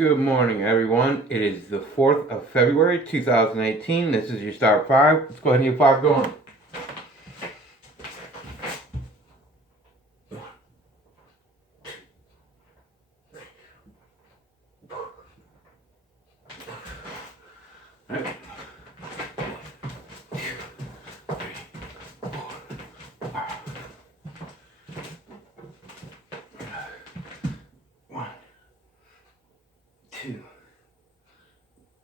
Good morning, everyone. It is the 4th of February, 2018. This is your Start 5. Let's go ahead and get 5 going. One, two,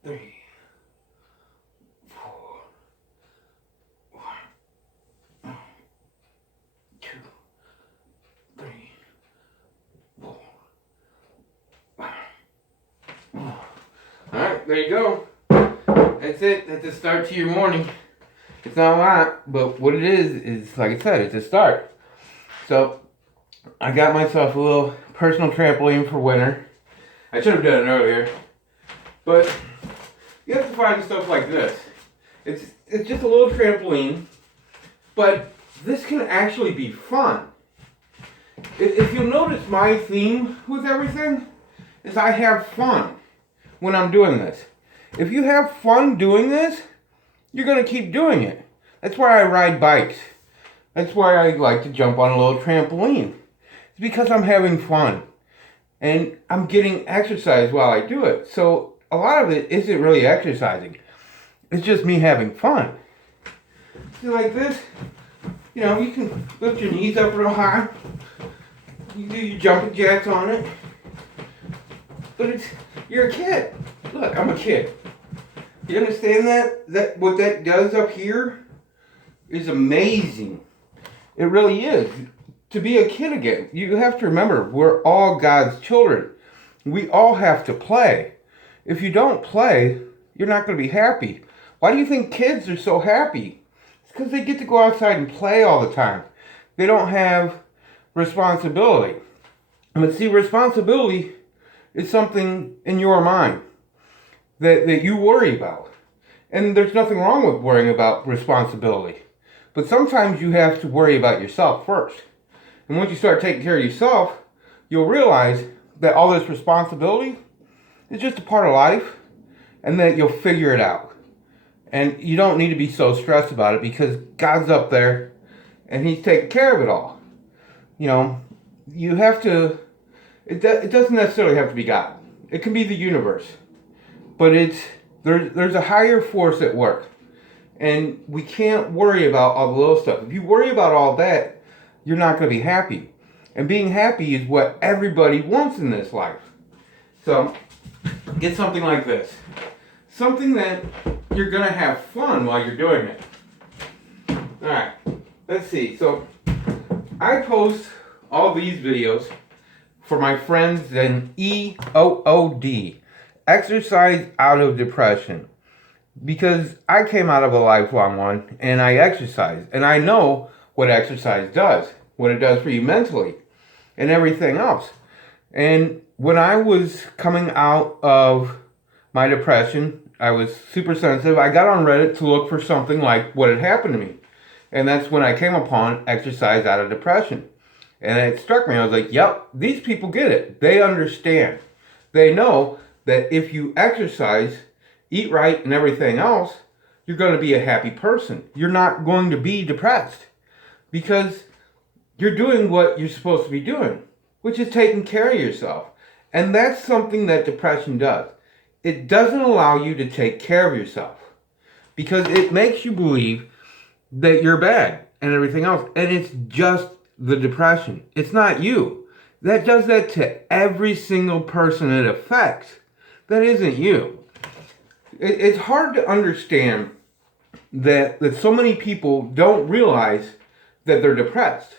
three, four. One, two, three, four. Alright, there you go. That's it. That's the start to your morning. It's not a lot, but what it is like I said, it's a start. So, I got myself a little personal trampoline for winter. I should have done it earlier. But you have to find stuff like this. It's just a little trampoline, but this can actually be fun. If you'll notice, my theme with everything is I have fun when I'm doing this. If you have fun doing this, you're going to keep doing it. That's why I ride bikes. That's why I like to jump on a little trampoline. It's because I'm having fun. And I'm getting exercise while I do it. So a lot of it isn't really exercising. It's just me having fun. See, like this, you know, you can lift your knees up real high. You do your jumping jacks on it. But you're a kid. Look, I'm a kid. You understand that? That what that does up here is amazing. It really is. To be a kid again, you have to remember, we're all God's children. We all have to play. If you don't play, you're not going to be happy. Why do you think kids are so happy? It's because they get to go outside and play all the time. They don't have responsibility. But see, responsibility is something in your mind that you worry about. And there's nothing wrong with worrying about responsibility. But sometimes you have to worry about yourself first. And once you start taking care of yourself, you'll realize that all this responsibility is just a part of life and that you'll figure it out. And you don't need to be so stressed about it because God's up there and He's taking care of it all. You know, you have to, it doesn't necessarily have to be God. It can be the universe. But there's a higher force at work. And we can't worry about all the little stuff. If you worry about all that, you're not going to be happy. And being happy is what everybody wants in this life. So, get something like this. Something that you're going to have fun while you're doing it. Alright, let's see. So, I post all these videos for my friends in EOOD. Exercise Out of Depression. Because I came out of a lifelong one and I exercise. And I know what exercise does, what it does for you mentally, and everything else. And when I was coming out of my depression, I was super sensitive. I got on Reddit to look for something like what had happened to me. And that's when I came upon Exercise Out of Depression. And it struck me, I was like, yep, these people get it. They understand. They know that if you exercise, eat right, and everything else, you're going to be a happy person. You're not going to be depressed. Because you're doing what you're supposed to be doing, which is taking care of yourself. And that's something that depression does. It doesn't allow you to take care of yourself. Because it makes you believe that you're bad and everything else. And it's just the depression. It's not you. That does that to every single person it affects. That isn't you. It's hard to understand that so many people don't realize that they're depressed.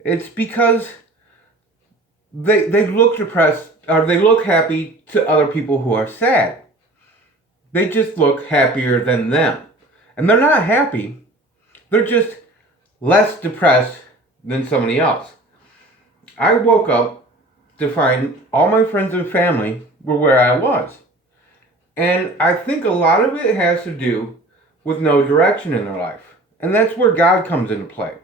It's because they look depressed, or they look happy to other people who are sad. They just look happier than them. And they're not happy. They're just less depressed than somebody else. I woke up to find all my friends and family were where I was. And I think a lot of it has to do with no direction in their life. And that's where God comes into play.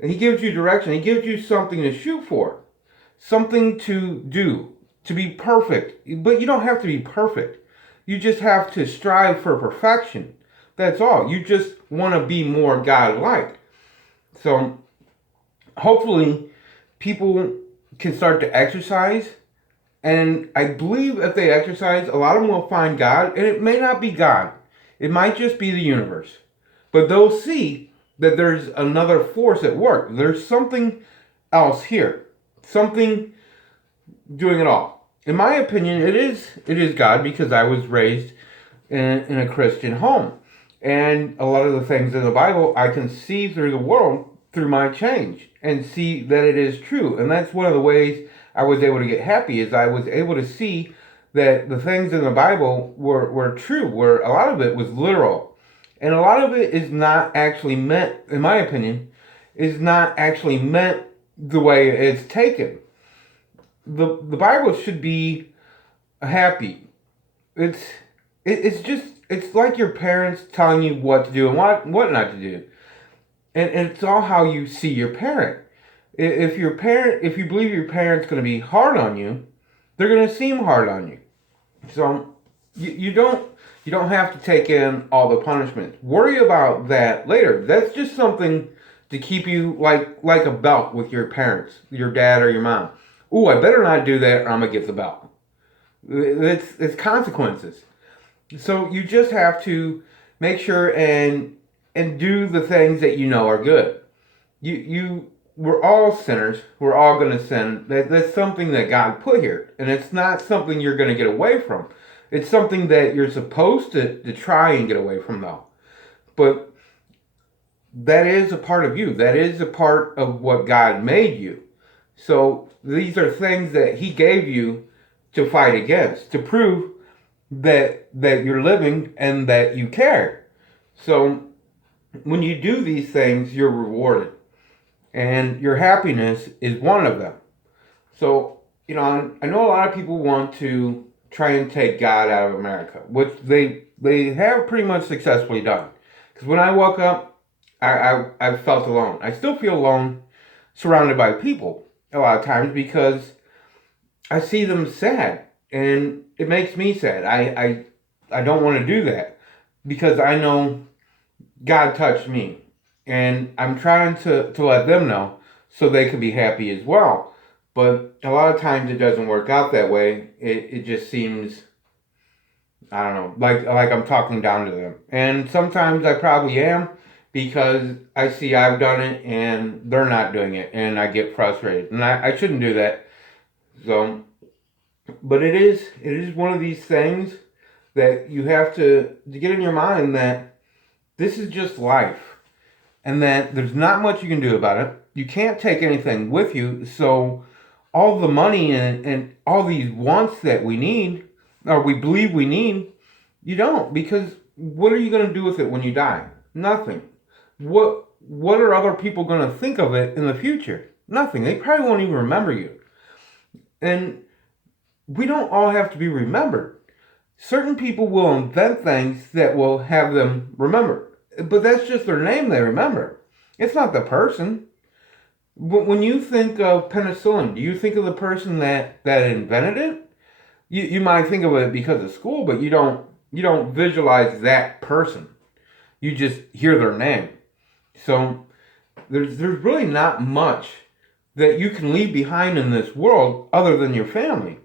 And He gives you direction. He gives you something to shoot for. Something to do. to be perfect. But you don't have to be perfect. You just have to strive for perfection. That's all. You just want to be more God-like. So hopefully people can start to exercise. And I believe if they exercise, a lot of them will find God. And it may not be God. It might just be the universe. But they'll see that there's another force at work. There's something else here. Something doing it all. In my opinion, it is God, because I was raised in a Christian home. And a lot of the things in the Bible I can see through the world through my change and see that it is true. And that's one of the ways I was able to get happy, is I was able to see that the things in the Bible were true, where a lot of it was literal. And a lot of it is not actually meant, in my opinion, is not actually meant the way it's taken. The Bible should be happy. It's just, it's like your parents telling you what to do and what not to do. And it's all how you see your parent. If you believe your parent's going to be hard on you, they're going to seem hard on you. So you don't have to take in all the punishment. Worry about that later. That's just something to keep you like a belt with your parents, your dad or your mom. Ooh, I better not do that or I'm going to get the belt. It's consequences. So you just have to make sure and do the things that you know are good. We're all sinners. We're all going to sin. That's something that God put here. And it's not something you're going to get away from. It's something that you're supposed to try and get away from, though. But that is a part of you. That is a part of what God made you. So these are things that He gave you to fight against, to prove that you're living and that you care. So when you do these things, you're rewarded. And your happiness is one of them. So, I know a lot of people want to try and take God out of America, which they have pretty much successfully done. Because when I woke up, I felt alone. I still feel alone, surrounded by people a lot of times, because I see them sad. And it makes me sad. I don't want to do that, because I know God touched me. And I'm trying to let them know so they can be happy as well. But a lot of times it doesn't work out that way. It just seems, I don't know, like I'm talking down to them. And sometimes I probably am, because I see I've done it and they're not doing it. And I get frustrated. And I shouldn't do that. So, but it is one of these things that you have to get in your mind that this is just life. And that there's not much you can do about it. You can't take anything with you. So all the money and all these wants that we need, or we believe we need, you don't. Because what are you going to do with it when you die? Nothing. What are other people going to think of it in the future? Nothing. They probably won't even remember you. And we don't all have to be remembered. Certain people will invent things that will have them remembered. But that's just their name they remember. It's not the person. When you think of penicillin, do you think of the person that invented it? You might think of it because of school, but you don't visualize that person. You just hear their name. So there's really not much that you can leave behind in this world other than your family.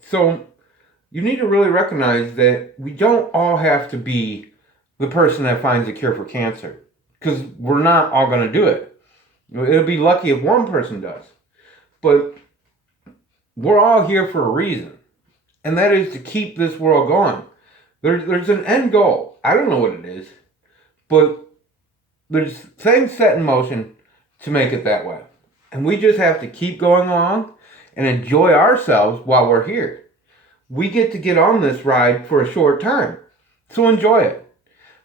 So you need to really recognize that we don't all have to be the person that finds a cure for cancer, because we're not all going to do it. It'll be lucky if one person does. But we're all here for a reason, and that is to keep this world going. There's an end goal. I don't know what it is, but there's things set in motion to make it that way. And we just have to keep going along and enjoy ourselves while we're here. We get on this ride for a short time, so enjoy it.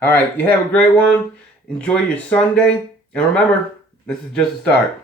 All right, you have a great one. Enjoy your Sunday. And remember, this is just a start.